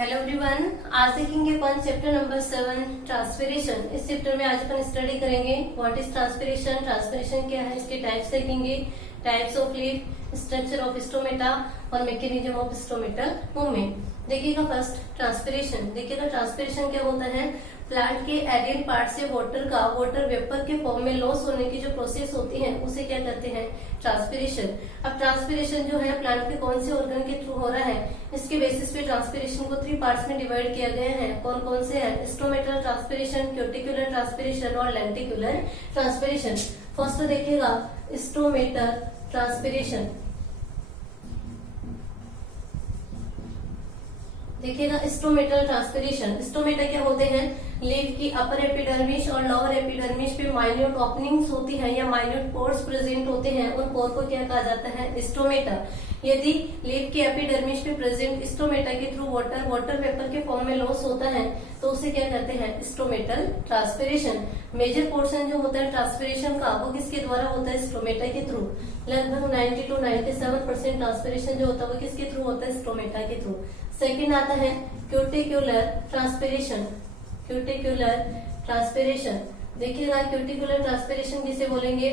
Hello everyone, आज देखेंगे अपन chapter number 7 transpiration. इस चैप्टर में आज अपन स्टडी करेंगे व्हाट इज ट्रांसपिरेशन, ट्रांसपिरेशन क्या है, इसके टाइप्स देखेंगे, types of leaf, structure of stomata और मैकेनिज्म ऑफ स्टोमेटल मूवमेंट। देखिएगा फर्स्ट ट्रांसपिरेशन। देखिएगा ट्रांसपिरेशन क्या होता है, प्लांट के एरियल पार्ट से वाटर वेपर के फॉर्म में लॉस होने की जो प्रोसेस होती है उसे क्या कहते हैं, ट्रांसपिरेशन। अब ट्रांसपिरेशन जो है प्लांट के कौन से ऑर्गन के थ्रू हो रहा है, इसके बेसिस पे ट्रांसपिरेशन को 3 पार्ट्स में डिवाइड किया गया है। कौन कौन से हैं, स्टोमेटल ट्रांसपिरेशन, क्यूटिकुलर ट्रांसपिरेशन और लेंटिकुलर ट्रांसपिरेशन। फर्स्ट तो देखिएगा स्टोमेटल ट्रांसपिरेशन। देखिएगा स्टोमेटल ट्रांसपिरेशन। स्टोमेटा क्या होते हैं, लीफ की अपर एपिडर्मिस और लोअर एपिडर्मिस पे माइन्यूट ओपनिंग्स होती है या माइन्यूट पोर्स प्रेजेंट होते हैं, उन पोर को क्या कहा जाता है, स्टोमेटा। यदि लीफ के एपिडर्मिस पे प्रेजेंट स्टोमेटा के थ्रू वाटर वेपर के फॉर्म में लॉस होता है तो उसे क्या कहते हैं, स्टोमेटल ट्रांसपिरेशन। मेजर पोर्शन जो होता है ट्रांसपिरेशन का वो किसके द्वारा होता है, स्टोमेटा के थ्रू। लगभग 90 to 97% ट्रांसपिरेशन जो होता है वो किसके थ्रू होता है, स्टोमेटा के थ्रू। सेकेंड आता है क्यूटिकुलर ट्रांसपिरेशन। क्यूटिकुलर ट्रांसपिरेशन, देखिएगा क्यूटिकुलर ट्रांसपिरेशन किसे बोलेंगे,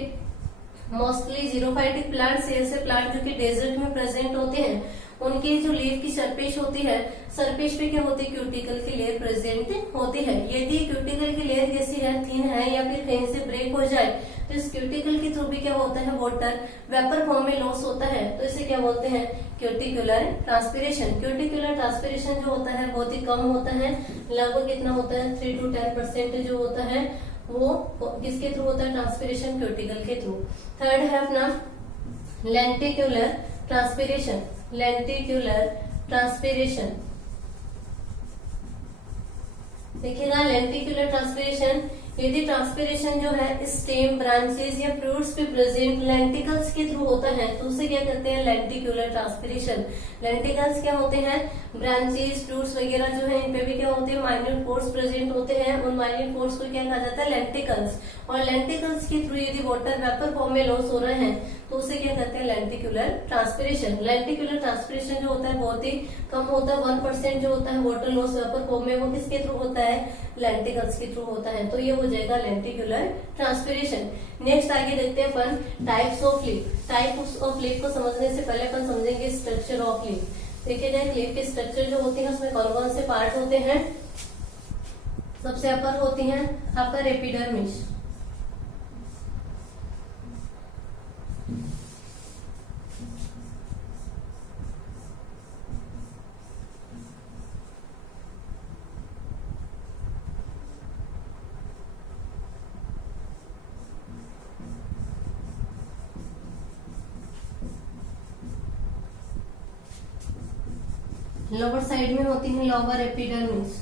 मोस्टली जीरोफाइटिक प्लांट्स, ऐसे प्लांट जो कि डेजर्ट में प्रेजेंट होते हैं, उनकी जो लीफ की सरफेस होती है, सरफेस पे क्या होती है, क्यूटिकल की लेयर प्रेजेंट होती है। यदि क्यूटिकल की लेयर कैसी है, थिन है या फिर कहीं से ब्रेक हो जाए तो इस क्यूटिकल के थ्रू भी क्या होता है, वाटर वेपर फॉर्म में लॉस होता है, तो इसे क्या बोलते हैं, क्यूटिकुलर ट्रांसपिरेशन। क्यूटिकुलर ट्रांसपिरेशन जो होता है बहुत ही कम होता है, लगभग कितना होता है, 3 to 10% जो होता है वो किसके थ्रू होता है, ट्रांसपिरेशन क्यूटिकल के थ्रू। थर्ड है अपना लेंटिकुलर ट्रांसपिरेशन। लेंटिकुलर ट्रांसपिरेशन, देखिएगा लेंटिकुलर ट्रांसपिरेशन, यदि ट्रांसपिरेशन जो है स्टेम, ब्रांचेस या फ्रूट्स पे प्रेजेंट लेंटिकल्स के थ्रू होता है तो उसे क्या कहते हैं, लेंटिकुलर ट्रांसपिरेशन। लेंटिकल्स क्या होते हैं, ब्रांचेस, फ्रूट्स वगैरह जो है इन पे भी क्या होते हैं, माइन्यूट पोर्स प्रेजेंट होते हैं, उन माइन्यूट पोर्स को क्या कहा जाता है, लेंटिकल्स। और लेंटिकल्स के थ्रू यदि वाटर वेपर फॉर्म में लॉस हो रहे हैं तो उसे क्या कहते हैं, लेंटिकुलर ट्रांसपिरेशन। लेंटिकुलर ट्रांसपिरेशन जो होता है बहुत ही कम होता है, 1% जो होता है वाटर लॉस वेपर फॉर्म में वो किसके थ्रू होता है, लेंटिकल्स के थ्रू होता है, तो ये हो जाएगा लेंटिकुलर ट्रांसपिरेशन। नेक्स्ट आगे देखते हैं अपन types of leaf. Types of leaf को समझने से पहले अपन समझेंगे स्ट्रक्चर ऑफ लीफ। देखिए लीफ के स्ट्रक्चर जो होती है उसमें कौन कौन से पार्ट होते हैं। सबसे अपर होती है अपर एपिडर्मिस। लोअर साइड में होती है लोअर एपिडर्मिस।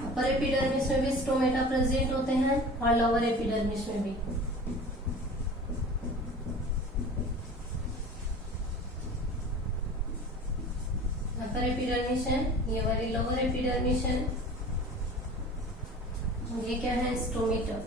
अपर एपिडर्मिस में भी स्टोमेटा प्रेजेंट होते हैं और लोअर एपिडर्मिस में भी। अपर एपिडर्मिस है, ये वाली लोअर एपिडर्मिस है, ये क्या है, स्टोमेटा।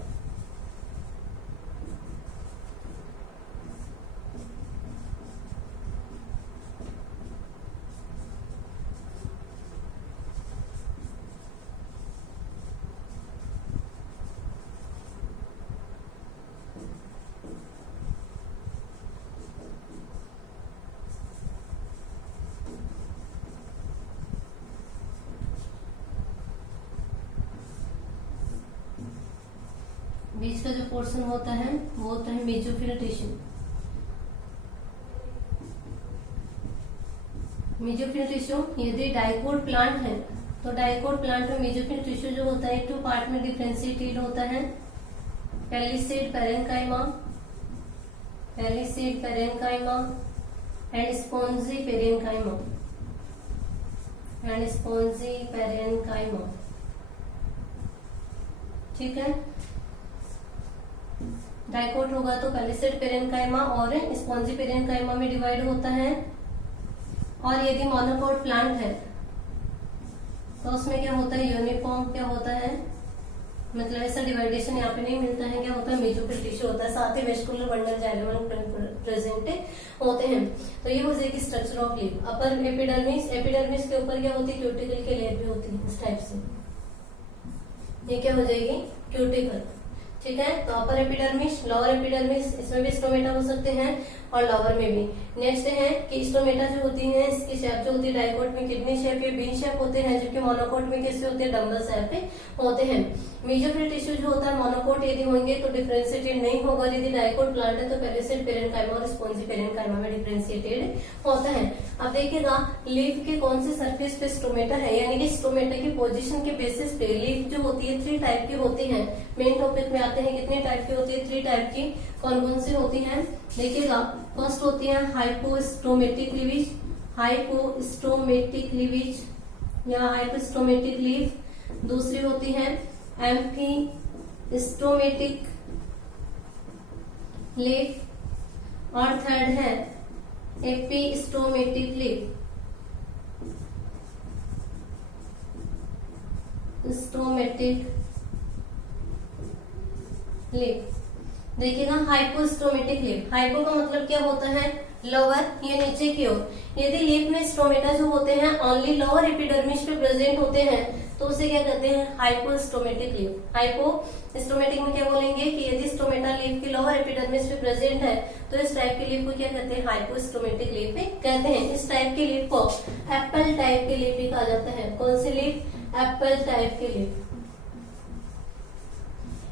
बीच का जो पोर्शन होता है वो होता है मेसोफिल टिश्यू। मेसोफिल टिश्यू, यदि डाइकोट प्लांट है तो डाइकोट प्लांट में मेसोफिल टिश्यू जो होता है 2 पार्ट में डिफरेंशिएटेड होता है, palisade parenchyma, palisade parenchyma and spongy parenchyma, and spongy parenchyma. ठीक है, डाइकोट होगा तो पैलिसेड पेरेन्काइमा और स्पॉन्जी पेरेन्काइमा में डिवाइड होता है। और यदि मोनोकोट प्लांट है तो उसमें क्या होता है, यूनिफॉर्म क्या होता है, मतलब ऐसा डिवाइडेशन यहाँ पे नहीं मिलता है, क्या होता है, मेसोफिल टिश्यू होता है, साथ ही वेस्कुलर बंडल जाइलम प्रेजेंट होते हैं। तो ये हो जाएगी structure of leaf. Upper epidermis, epidermis के ऊपर क्या होती है, क्यूटिकल के लेयर भी होती है इस टाइप से, ये क्या हो जाएगी, क्यूटिकल। ठीक है, तो अपर एपिडर्मिस, लोअर एपिडर्मिस, इसमें भी स्टोमेटा हो सकते हैं और लोअर में भी। नेक्स्ट है कि स्टोमेटा जो होती है इसकी शेप जो होती है डाइकोट में किडनी शेप या बीन शेप होते हैं, जबकि मोनोकोट में कैसे होते हैं, डम्बल शेप होते हैं। मेसोफिल टिश्यू जो होता है मोनोकोट यदि होंगे तो डिफरेंशिएटेड नहीं होगा, यदि डाइकोट प्लांट है तो पेरिसेड पेरेन्काइमा और स्पॉन्जी पेरेन्काइमा में डिफरेंशिएटेड होता है। अब देखिएगा लीफ के कौन से सरफेस पे स्टोमेटा है, यानी कि स्टोमेटा की पोजीशन के बेसिस पे लीफ जो होती है 3 टाइप की होती है। मेन टॉपिक में आते हैं, कितने टाइप की होती है, 3 टाइप की। कौन कौन सी होती है, देखिएगा। फर्स्ट होती है हाइपोस्टोमेटिक लीविज, हाइपोस्टोमेटिक लीविज या हाइपोस्टोमेटिक लीफ। दूसरी होती है एम्फीस्टोमेटिक लीफ और थर्ड है एपिस्टोमेटिक लीफ, स्टोमेटिक लीफ। देखिएगा हाइपोस्टोमेटिक लीफ, हाइपो का मतलब क्या होता है, लोअर या नीचे की ओर। यदि लीफ में स्टोमेटा जो होते हैं ओनली लोअर एपिडर्मिस पे प्रेजेंट होते हैं तो उसे क्या कहते हैं, हाइपोस्टोमेटिक लीफ। हाइपोस्टोमेटिक में क्या बोलेंगे कि यदि स्टोमेटा लीफ की लोअर एपिडर्मिस पे प्रेजेंट है तो इस टाइप की लीफ को क्या कहते हैं, हाइपोस्टोमेटिक लीफ कहते हैं। इस टाइप की लीफ को एप्पल टाइप की लीफ भी कहा जाता है। कौन सी लीफ, एप्पल टाइप की लीफ।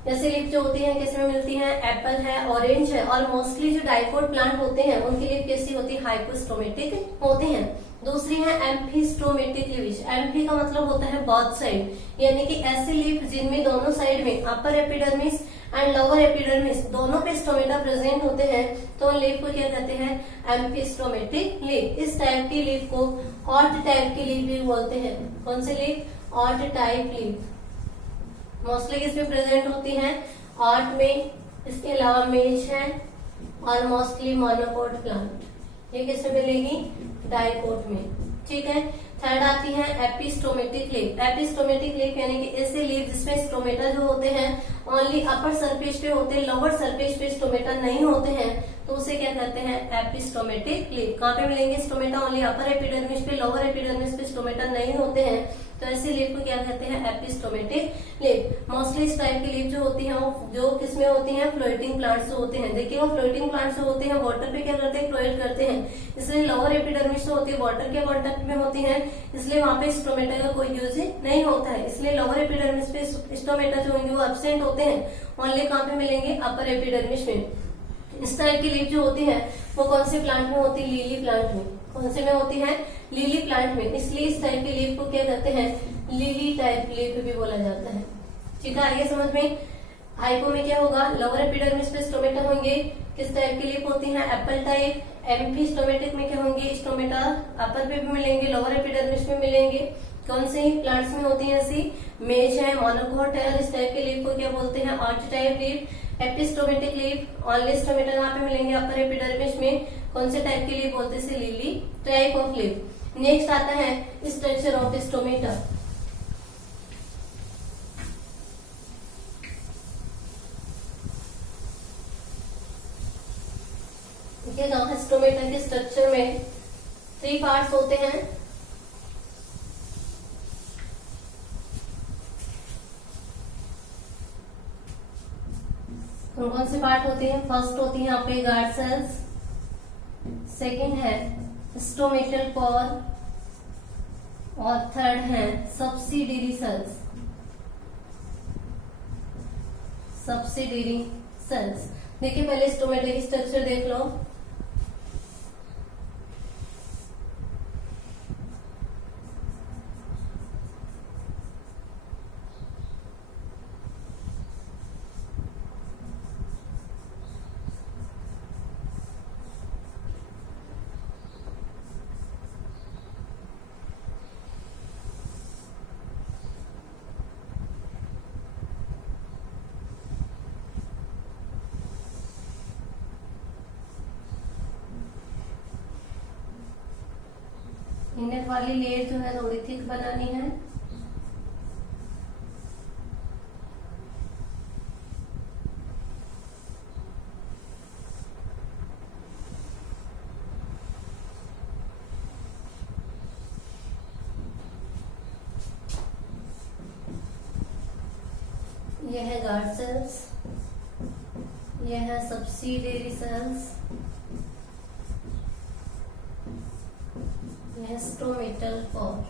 जैसे लीफ जो होती है किसमें मिलती है, एप्पल है, ऑरेंज है, और मोस्टली जो डाइकोट प्लांट होते हैं उनकी लीफ कैसी होती है, हाइपोस्टोमेटिक होते हैं। दूसरी है एम्फीस्टोमेटिक लीव्स। एम्फी का मतलब होता है बोथ साइड, यानी कि ऐसे लीफ जिनमें दोनों साइड में upper epidermis and lower epidermis दोनों पे स्टोमेटा प्रेजेंट होते हैं तो लीफ को क्या कहते हैं, एम्फीस्टोमेटिक लीफ। इस टाइप की लीफ को ऑड टाइप की लीफ भी बोलते हैं। कौन सी leaf, odd type leaf. Mostly किसमें प्रेजेंट होती है, ऑड में, इसके अलावा मेज है और मोस्टली मोनोकोट प्लांट। ये किसमें मिलेगी, डाइकोट में। ठीक है, थर्ड आती है एपिस्टोमेटिक लीफ। एपिस्टोमेटिक लीफ यानी कि ऐसे लीफ जिसमें स्टोमेटा जो होते हैं ओनली अपर सरफेस पे होते हैं, लोअर सरफेस पे स्टोमेटा नहीं होते हैं तो उसे क्या कहते हैं, एपिस्टोमेटिक लीफ। कहाँ पे मिलेंगे स्टोमेटा, ओनली अपर एपिडर्मिस पे, लोअर एपिडर्मिस पे स्टोमेटा नहीं होते हैं तो ऐसी लीफ को क्या कहते हैं, एपिस्टोमेटिक लीफ। मोस्टली इस टाइप की लीफ जो होती है वो जो किसमें होती है, फ्लोटिंग प्लांट्स जो होते हैं। देखिए वो फ्लोटिंग प्लांट्स जो होते हैं वाटर पे क्या करते हैं, फ्लोट करते हैं, इसलिए लोअर एपिडर्मिस जो होती है वाटर के कॉन्टेक्ट में होती है, इसलिए वहां पे स्टोमेटा का कोई यूज नहीं होता है। इसलिए लोअर एपिडर्मिस पे स्टोमेटा जो होंगे वो एब्सेंट होते हैं, ओनली कहाँ पे मिलेंगे, अपर एपिडर्मिस में। इस टाइप की लीफ जो होती है वो कौन से प्लांट में होती है, लिली प्लांट में। कौन से में होती है, लिली प्लांट में। इसलिए इस टाइप की लीफ को क्या कहते हैं, लिली टाइप लीफ भी बोला जाता है। ठीक है, आइए समझ में। हाइपो में क्या होगा, लोअर एपिडर्मिस पे स्टोमेटा होंगे, किस टाइप की लीफ होती है, एप्पल टाइप। एम्फीस्टोमेटिक में क्या होंगे, स्टोमेटा अपर पे भी मिलेंगे, लोअर एपिडर्मिस में मिलेंगे। कौन से प्लांट्स में होती है ऐसी, मेज है, मोनोकोट है, और इस टाइप की लीफ को क्या बोलते हैं, arch type leaf. Epistomatic leaf only stomata वहां पे मिलेंगे अपर एपिडर्मिस में। कौन से टाइप की लीफ बोलते हैं, lily type of leaf. Next आता है स्ट्रक्चर ऑफ स्टोमेटा। देखिएगा स्टोमेटा के स्ट्रक्चर में 3 पार्ट्स होते हैं। कौन कौन से पार्ट होते हैं, फर्स्ट होती है यहाँ पे गार्ड सेल्स, सेकंड है स्टोमेटल कोर और थर्ड है सब्सिडियरी सेल्स। Subsidiary cells. देखिए पहले स्टोमेटा की स्ट्रक्चर देख लो। इनर वाली लेयर जो है थोड़ी थिक बनानी है। यह है गार्ड सेल्स, यह है सब्सिडियरी सेल्स, यह है स्टोमेटल पोर।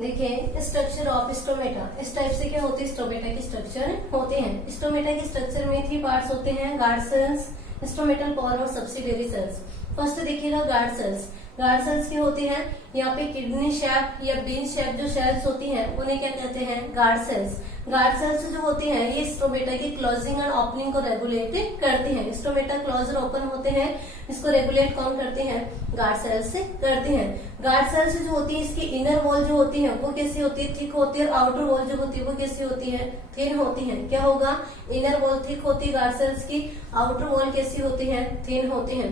देखिए स्ट्रक्चर ऑफ स्टोमेटा, इस टाइप से क्या होती है स्टोमेटा की स्ट्रक्चर होते हैं। स्टोमेटा के स्ट्रक्चर में 3 पार्ट्स होते हैं, गार्ड सेल्स, स्टोमेटल पोर और सब्सिडियरी सेल्स। फर्स्ट देखिएगा गार्ड सेल्स। गार्ड सेल्स क्या होती हैं, यहाँ पे किडनी शेप या बीन शेप जो सेल्स होती हैं उन्हें क्या कहते हैं, गार्ड सेल्स। गार्ड सेल्स जो होती हैं ये स्टोमेटा की क्लोजिंग और ओपनिंग को रेगुलेट करती हैं। स्टोमेटा क्लोज और ओपन होते हैं, इसको रेगुलेट कौन करते हैं, गार्ड सेल्स से करते हैं। गार्ड सेल्स जो होती है इसकी इनर वॉल जो होती है वो कैसी होती है, थिक होती है, और आउटर वॉल जो होती है वो कैसी होती है, थिन होती है। क्या होगा, इनर वॉल थिक होती है गार्ड सेल्स की, आउटर वॉल कैसी होती है, थिन होती है।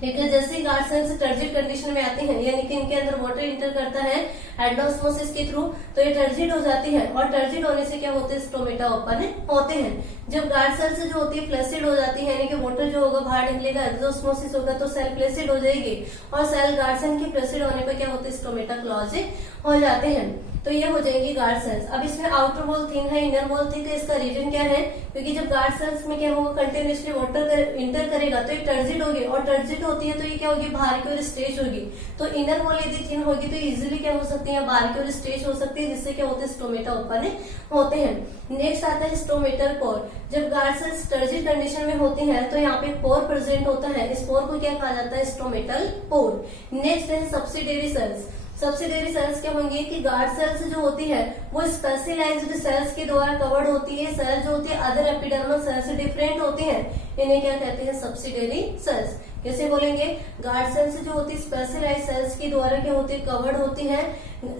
ठीक है, जैसे ही गार्ड सेल्स टर्जिड कंडीशन में आते हैं, यानी कि इनके अंदर वाटर इंटर करता है एंडोस्मोसिस के थ्रू, तो ये टर्जिड हो जाती है, और टर्जिड होने से क्या होते हैं, स्टोमेटा ओपन होते हैं। जब गार्ड सेल्स जो होती है फ्लैसिड हो जाती है, यानी कि वाटर जो होगा बाहर निकलेगा, एंडोस्मोसिस होगा तो सेल फ्लैसिड हो जाएगी, और सेल गार्ड सेल की फ्लैसिड होने पर क्या होते हैं, स्टोमेटा क्लोज हो जाते हैं। तो ये हो जाएंगी गार्ड सेल्स। अब इसमें आउटर वॉल थिन है, इनर वॉल थिक है, इसका रीजन क्या है, क्योंकि जब गार्ड सेल्स में क्या होगा, कंटिन्यूसली वाटर इंटर करेगा तो ये टर्जिड होगी, और टर्जिड होती है तो ये क्या होगी, बाहर की ओर स्ट्रेच होगी। तो इनर वॉल यदि थिन होगी तो इजिली क्या हो सकती है, बाहर की ओर स्ट्रेच हो सकती है, जिससे क्या होते हैं, स्टोमेटा ओपन होते हैं। नेक्स्ट आता है स्टोमेटल पोर। जब गार्ड सेल्स टर्जिड कंडीशन में होती हैं तो यहाँ पे पोर प्रेजेंट होता है, इस पोर को क्या कहा जाता है, स्टोमेटल पोर। नेक्स्ट है सब्सिडियरी सेल्स। सब्सिडियरी सेल्स क्या होंगी कि गार्ड सेल्स जो होती है वो स्पेशलाइज्ड सेल्स के द्वारा कवर्ड होती है। सेल जो होती है अदर एपिडर्मल सेल से डिफरेंट होती है, इन्हें क्या कहते हैं, सब्सिडियरी सेल्स। कैसे बोलेंगे, गार्ड सेल्स जो होती है स्पेशलाइज्ड सेल्स के द्वारा क्या होती है, कवर्ड होती है।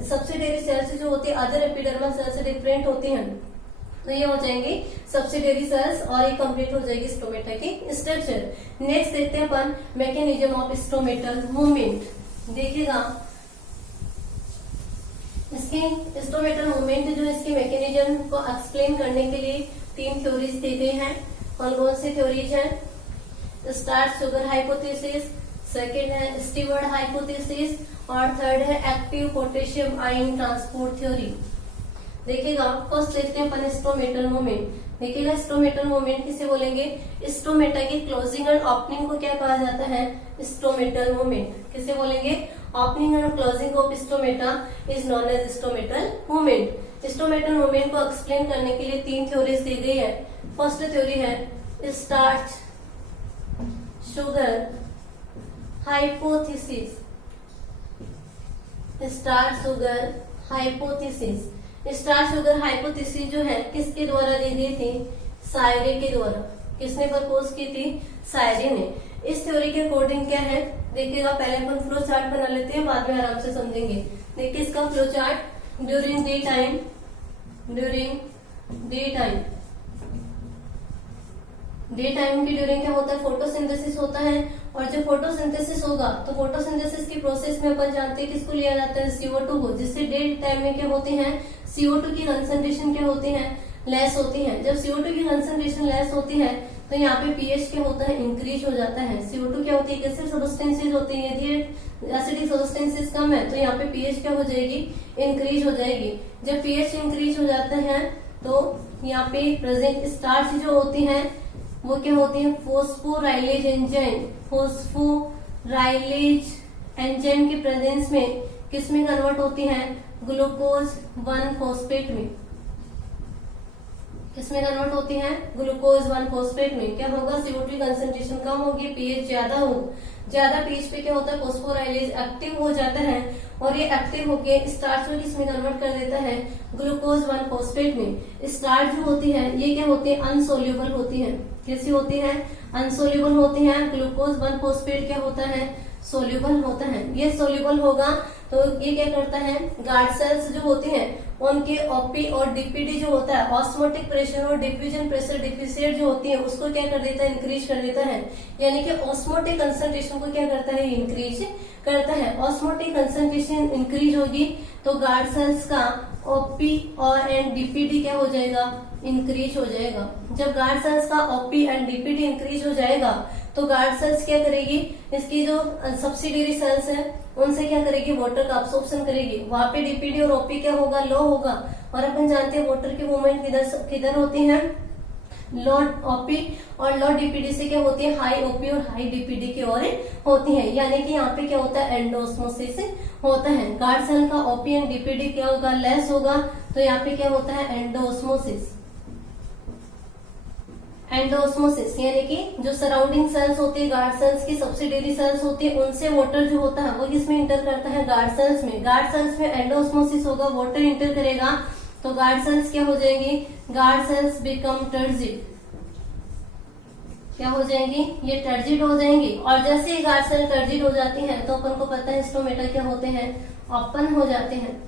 सब्सिडियरी सेल्स जो होती है अदर एपिडर्मल सेल से डिफरेंट होती है, तो ये हो जाएंगी सब्सिडियरी सेल्स, और ये कंप्लीट हो जाएगी स्टोमेटा की स्ट्रक्चर। नेक्स्ट देखते हैं अपन मैकेनिज्म ऑफ स्टोमेटल मूवमेंट। देखिएगा इसके स्टोमेटल मूवमेंट जो इसके मैकेनिज्म को एक्सप्लेन करने के लिए 3 थ्योरीज दी गई हैं। कौन सी थ्योरीज हैं, स्टार्ट-शुगर हाइपोथेसिस, सेकेंड है स्टीवर्ड हाइपोथेसिस, और थर्ड है active potassium ion transport theory. देखिएगा फर्स्ट देखते हैं अपन स्टोमेटल मूवमेंट। देखिएगा स्टोमेटल मूवमेंट किसे बोलेंगे, स्टोमेटा की क्लोजिंग और ओपनिंग को क्या कहा जाता है, स्टोमेटल मूवमेंट। किसे बोलेंगे, opening and closing of stomata is known as stomatal movement. Stomatal movement को एक्सप्लेन करने के लिए 3 थ्योरीज दी गई है। फर्स्ट थ्योरी है starch sugar hypothesis. Starch sugar hypothesis, starch sugar hypothesis जो है किसके द्वारा दी गई थी, सायरे के द्वारा। किसने प्रपोज की थी, सायरे ने। इस थ्योरी के अकॉर्डिंग क्या है, देखिएगा पहले अपन फ्लो चार्ट बना लेते हैं, बाद में आराम से समझेंगे। देखिए इसका flow chart, during D time day time की ड्यूरिंग क्या होता है, फोटोसिंथेसिस होता है, और जब फोटोसिंथेसिस होगा तो फोटोसिंथेसिस की प्रोसेस में अपन जानते हैं किसको लिया जाता है, CO2 को, जिससे डे टाइम में क्या होते हैं, CO2 की कंसंट्रेशन क्या होती है, लेस होती है। जब CO2 की कंसंट्रेशन लेस होती है तो यहाँ पे pH क्या होता है, इंक्रीज हो जाता है। CO2 क्या होती है, एसिड सब्सटेंसेस होती है। यदि एसिडिक सब्सटेंसेस कम है तो यहाँ पे pH क्या हो जाएगी, इंक्रीज हो जाएगी। जब pH इंक्रीज हो जाता है तो यहाँ पे प्रेजेंट स्टार्च जो होती है वो क्या होती है, फोस्फोराइलेज एंजाइम। फोस्फोराइलेज एंजाइम के प्रेजेंस में किस में कन्वर्ट होती है, ग्लूकोज 1 फॉस्फेट में। किसमें कन्वर्ट होती है, ग्लूकोज 1 फॉस्फेट में। क्या होगा, CO2 कंसंट्रेशन कम होगी, pH ज्यादा हो, ज्यादा pH पे क्या होता है, फोस्फोराइलेज एक्टिव हो जाता है और ये एक्टिव होके स्टार्च को किसमें कन्वर्ट कर देता है, ग्लूकोज 1 फॉस्फेट में। स्टार्च जो होती है ये क्या होती है, अनसोल्यूबल होती है। कैसी होती है, अनसोल्यूबल होती है। ग्लूकोज 1 फॉस्फेट क्या होता है, सोल्यूबल होता है। ये सोल्यूबल होगा तो ये क्या करता है, गार्ड सेल्स जो होती हैं उनके ओपी और डीपीडी जो होता है, ऑस्मोटिक प्रेशर और डिफ्यूजन प्रेशर डिफिशिएंट जो होती है उसको क्या कर देता है, इंक्रीज कर देता है। यानी कि ऑस्मोटिक कंसंट्रेशन को क्या करता है, इंक्रीज करता है। ऑस्मोटिक कंसंट्रेशन इंक्रीज होगी तो गार्ड सेल्स का ओपी और एंड डीपीडी क्या हो जाएगा, इंक्रीज हो जाएगा। जब गार्ड सेल्स का ओपी एंड डीपीडी इंक्रीज हो जाएगा तो गार्ड सेल्स क्या करेगी, इसकी जो सब्सिडियरी सेल्स है उनसे क्या करेगी, वाटर का अब्सॉर्प्शन करेगी। वहां पे डीपीडी और ओपी क्या होगा, लो होगा। और अपन जानते हैं वाटर की मूवमेंट किधर होती है, लो ओपी और लो डीपीडी से क्या होती है, हाई ओपी और हाई डीपीडी की ओर होती है। यानी कि यहाँ पे क्या होता है, एंडोस्मोसिस होता है। गार्ड सेल का ओपी एंड डीपीडी क्या होगा, लेस होगा तो यहाँ पे क्या होता है, एंडोस्मोसिस। एंडोस्मोसिस यानी कि जो सराउंडिंग सेल्स होती है, गार्ड सेल्स की सब्सिडियरी सेल्स होती है, उनसे वाटर जो होता है वो किसमें इंटर करता है, गार्ड सेल्स में। गार्ड सेल्स में एंडोस्मोसिस होगा, वाटर इंटर करेगा तो गार्ड सेल्स क्या हो जाएंगी, गार्ड सेल्स बिकम टर्जिड। क्या हो जाएंगी, ये टर्जिड हो जाएंगी। और जैसे ही गार्ड सेल टर्जिड हो जाती हैं तो अपन को पता है स्टोमेटा क्या होते हैं, ओपन हो जाते हैं।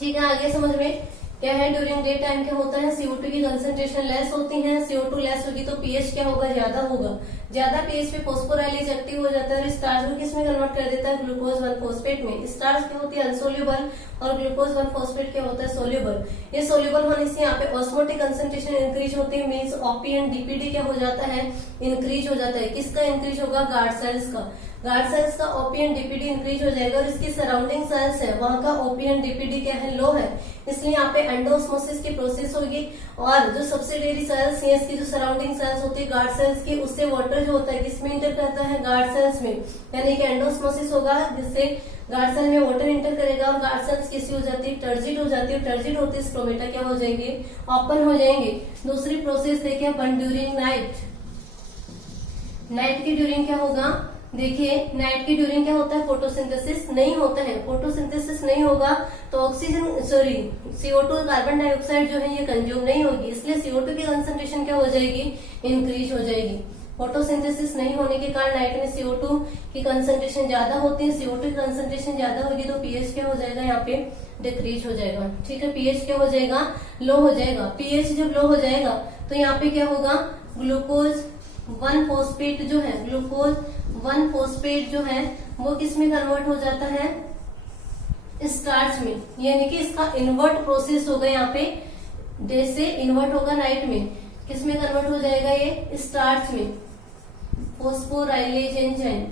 ठीक है, आगे समझ में क्या है, ड्यूरिंग डे टाइम क्या होता है, CO2 की कंसंट्रेशन लेस होती है। CO2 लेस होगी तो pH क्या होगा, ज्यादा होगा। ज्यादा pH पे फोस्फोराइलेज एक्टिव हो जाता है और स्टार्च को किसमें कन्वर्ट कर देता है, ग्लूकोज 1 फॉस्फेट में। स्टार्च क्या होती है, अनसोल्यूबल और ग्लूकोज 1 फॉस्फेट क्या होता है, सोल्यूबल। ये सोल्यूबल होने से यहाँ पे ऑस्मोटिक कंसंट्रेशन इंक्रीज होती है, मीन्स ओपी एंड डीपीडी क्या हो जाता है, इंक्रीज हो जाता है। किसका इंक्रीज होगा, गार्ड सेल्स का। गार्ड सेल्स का ओपी एंड डीपीडी इंक्रीज हो जाएगा और इसकी सराउंडिंग सेल्स है वहां का ओपी एंड डीपीडी क्या है, लो है। इसलिए यहाँ पे एंडोस्मोसिस की प्रोसेस होगी और जो सब्सिडियरी सेल्स है, इसकी जो सराउंडिंग सेल्स होती है गार्ड सेल्स की, उससे वाटर जो होता है किसमें इंटर करता है, गार्ड सेल्स में। यानी कि एंडोस्मोसिस होगा जिससे गार्ड सेल में वाटर इंटर करेगा और गार्ड सेल्स किसी हो जाती है, टर्जिड हो जाती है। टर्जिड होती है स्टोमेटा क्या हो जाएंगे, ओपन हो जाएंगे। दूसरी प्रोसेस देखिए अपन, ड्यूरिंग नाइट। नाइट की ड्यूरिंग क्या होगा, देखिए नाइट की ड्यूरिंग क्या होता है, फोटोसिंथेसिस नहीं होता है। फोटोसिंथेसिस नहीं होगा तो ऑक्सीजन CO2 कार्बन डाइऑक्साइड जो है ये कंज्यूम नहीं होगी, इसलिए CO2 की कंसंट्रेशन क्या हो जाएगी, इंक्रीज हो जाएगी। फोटोसिंथेसिस नहीं होने के कारण नाइट में CO2 की कंसंट्रेशन ज्यादा होती है। CO2 की कंसंट्रेशन ज्यादा होगी तो pH क्या हो जाएगा, यहाँ पे डिक्रीज हो जाएगा। ठीक है, pH क्या हो जाएगा, लो हो जाएगा। pH जब लो हो जाएगा तो यहाँ पे क्या होगा, ग्लूकोज 1 फॉस्फेट जो है, ग्लूकोज 1 फॉस्फेट जो है वो किसमें कन्वर्ट हो जाता है, स्टार्च में। यानी कि इसका इन्वर्ट प्रोसेस होगा, यहाँ पे डे से इन्वर्ट होगा नाइट में। किसमें कन्वर्ट हो जाएगा, ये स्टार्च में, फोस्फोराइलेज एंजाइम।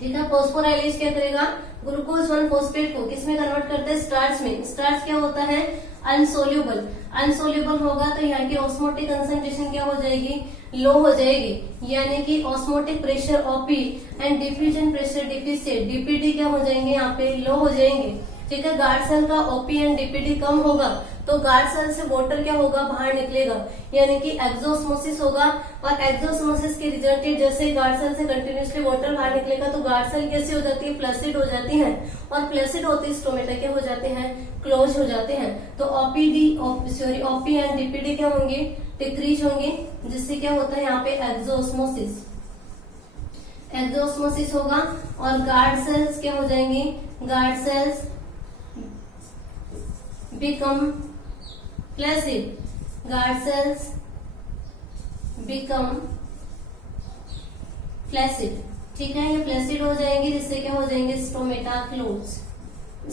ठीक है, फोस्फोराइलेज क्या करेगा, ग्लूकोज 1 फॉस्फेट को किसमें कन्वर्ट करता है, स्टार्च में। स्टार्च क्या होता है, अनसोल्यूबल। अनसोल्यूबल होगा तो यहाँ की ऑस्मोटिक कंसंट्रेशन क्या हो जाएगी, लो हो जाएगी। यानी कि osmotic pressure OP and diffusion pressure deficient DPD क्या हो जाएंगे, यहाँ पे लो हो जाएंगे। ठीक है, गार्ड सेल का ओपी एंड डीपीडी कम होगा तो गार्ड सेल से वाटर क्या होगा, बाहर निकलेगा। यानी कि एक्सोस्मोसिस होगा और एक्सोस्मोसिस के रिजल्टेड जैसे गार्ड सेल से कंटिन्यूसली वाटर बाहर निकलेगा तो गार्ड सेल कैसी हो जाती है, फ्लैसिड हो जाती है। और फ्लैसिड होते स्टोमेटा क्या हो जाते हैं, क्लोज हो जाते हैं। तो ओपी एंड डीपीडी क्या होंगे, डिक्रीज होंगे, जिससे क्या होता है यहाँ पे एक्सोस्मोसिस। एक्सोस्मोसिस होगा और गार्ड सेल्स क्या हो जाएंगे, guard cells become flaccid. Guard cells become flaccid. ठीक है, ये फ्लैसिड हो जाएंगे, जिससे क्या हो जाएंगे स्टोमेटा क्लोज,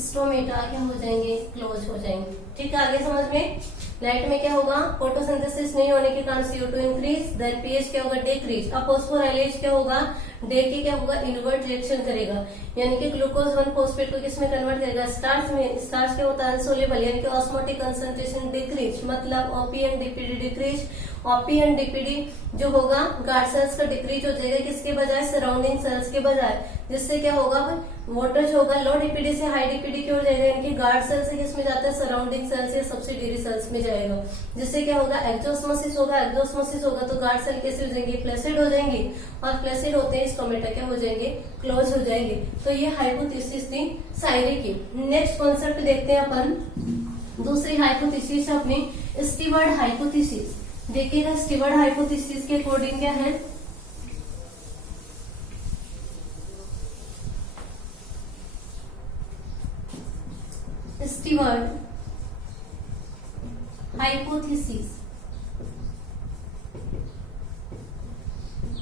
स्टोमेटा क्या हो जाएंगे क्लोज हो जाएंगे। ठीक है, आगे समझ में। लाइट में क्या होगा, फोटोसिंथेसिस नहीं होने के कारण CO2 इंक्रीज, देन पीएच क्या होगा डिक्रीज। अब फॉस्फोराइलेज क्या होगा, डे के क्या होगा इन्वर्ट रिएक्शन करेगा, यानी कि ग्लूकोज 1 फॉस्फेट को किसमें कन्वर्ट करेगा स्टार्च में। स्टार्च क्या होता है अनसोल्युबल, यानी कि ऑस्मोटिक कंसंट्रेशन डिक्रीज, मतलब OP and DPD decrease. OP and DPD जो होगा गार्ड सेल्स का डिक्रीज हो जाएगा, किसके बजाय सराउंडिंग सेल्स के बजाय, जिससे क्या होगा वाटर जो होगा लो डीपीडी से हाई डीपीडी की ओर जाएगा, यानी कि गार्ड सेल से किसमें जाता है सराउंडिंग सेल्स या सब्सिडियरी सेल्स में जाएगा, जिससे क्या होगा एक्सोस्मोसिस होगा। एक्सोस्मोसिस होगा तो गार्ड सेल कैसे हो जाएंगे फ्लैसिड हो जाएंगे, और फ्लैसिड होते हैं स्टोमेटा क्या हो जाएंगे क्लोज हो जाएंगे। तो ये हाइपोथेसिस थी सायरे की। नेक्स्ट कॉन्सेप्ट देखते हैं अपन, दूसरी हाइपोथेसिस अपनी स्टीवर्ड हाइपोथेसिस। देखिएगा स्टीवर्ड हाइपोथेसिस के अकॉर्डिंग क्या है, स्टीवर्ड हाइपोथेसिस।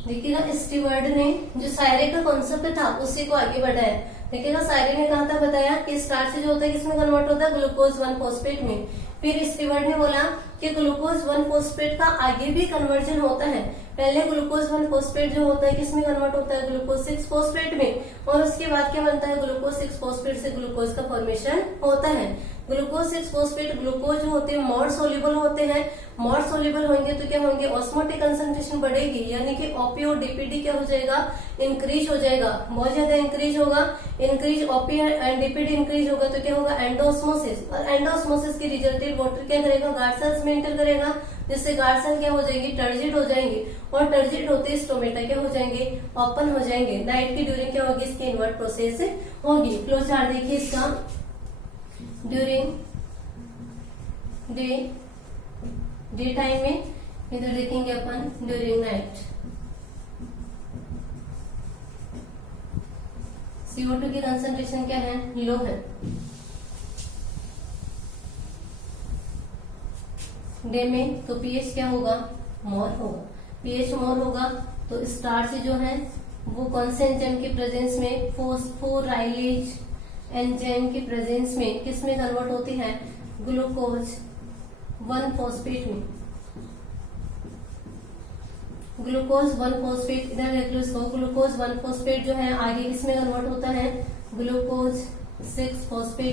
देखिएगा स्टीवर्ड ने जो सायरे का कॉन्सेप्ट था उसी को आगे बढ़ाया। देखिएगा सायरे ने कहा था बताया कि स्टार्च जो होता है किसमें कन्वर्ट होता है ग्लूकोज 1 फॉस्फेट में। फिर स्टीवर्ड ने बोला कि ग्लूकोज 1 फॉस्फेट का आगे भी कन्वर्जन होता है। पहले ग्लूकोज 1 फॉस्फेट जो होता है किसमें कन्वर्ट होता है ग्लूकोज 6 फॉस्फेट में, और उसके बाद क्या बनता है ग्लूकोज 6 फॉस्फेट से ग्लूकोज का फॉर्मेशन होता है। ग्लूकोज 6 फॉस्फेट ग्लूकोज जो होते हैं मोर सोल्यूबल होते हैं। मोर सोल्यूबल होंगे तो क्या होंगे ऑस्मोटिक कंसंट्रेशन बढ़ेगी, यानी कि ओपी और डीपीडी क्या हो जाएगा इंक्रीज हो जाएगा, बहुत ज्यादा इंक्रीज होगा। Increase OP and DPD increase होगा तो क्या होगा एंडोस्मोसिस, और एंडोस्मोसिस की रिजल्टेड वाटर क्या करेगा गार्ड सेल्स में एंटर करेगा, जिससे गार्ड सेल क्या हो जाएंगे टर्जिड हो जाएंगे, और टर्जिड होते स्टोमेटा क्या हो जाएंगे ओपन हो जाएंगे। नाइट की ड्यूरिंग क्या होगी इसकी इन्वर्ट प्रोसेस होगी। फ्लो चार्ट देखिए इसका, ड्यूरिंग डे टाइम में, इधर देखेंगे अपन ड्यूरिंग नाइट। CO2 की कंसंट्रेशन क्या है लो है। डे में तो पीएच क्या होगा मोर होगा, पीएच मोर होगा तो स्टार्च जो है वो कौन से एंजाइम के प्रेजेंस में फॉस्फोराइलेज एंजाइम के प्रेजेंस में किस में कन्वर्ट होती है ग्लूकोज 1 फॉस्फेट में। ग्लूकोज 1 फॉस्फेट इधर देख लो इसको, ग्लूकोज 1 फॉस्फेट जो है आगे किसमें कन्वर्ट होता है ग्लूकोज 6 फॉस्फेट